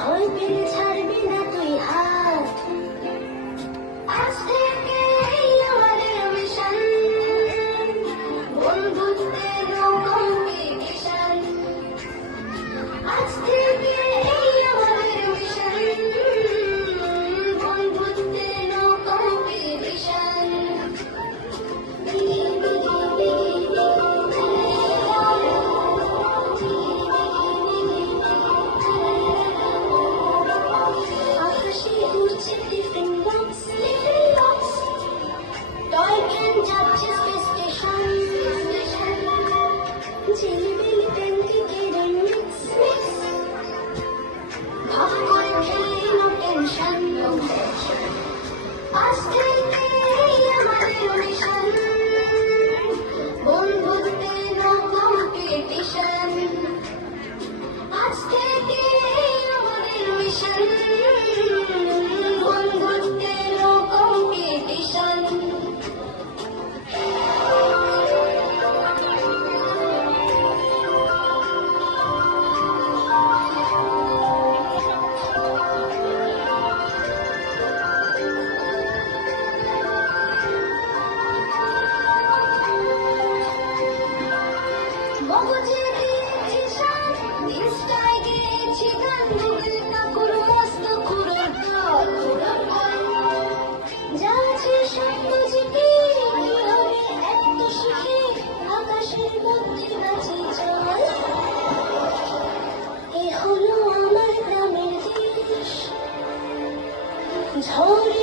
ভয় পেলে ছাড়বি না তুই হাত। আজ থেকে এই আমাদের মিশন, বন্ধুত্বের কম্পিটিশন। আজ থেকে এই আমাদের মিশন, বন্ধুত্বের কম্পিটিশন। আকাশে উড়ছে টিফিন বক্স, টয় ট্রেন যাচ্ছে স্পেস স্টেশন। ঝিলিমিলি ট্যাঙ্কিতে রিমিক্স, ভাগ করে খেলে নো টেনশন। আজ থেকে এই আমাদের মিশন, বন্ধুত্বের কম্পিটিশন। আজ থেকে এই আমাদের মিশন, বন্ধুত্বের কম্পিটিশন। মগজে দিয়েছি সার, ইনস্টায় গেয়েছি গান, গুগলটা করো মস্ত খুঁড়োর বল। যা আছে সব বুঝবি, কি হবে এত সুখে, আকাশের মধ্যে নাচি চল। এ হলো আমার গ্রামের দেশ, ঝড়ে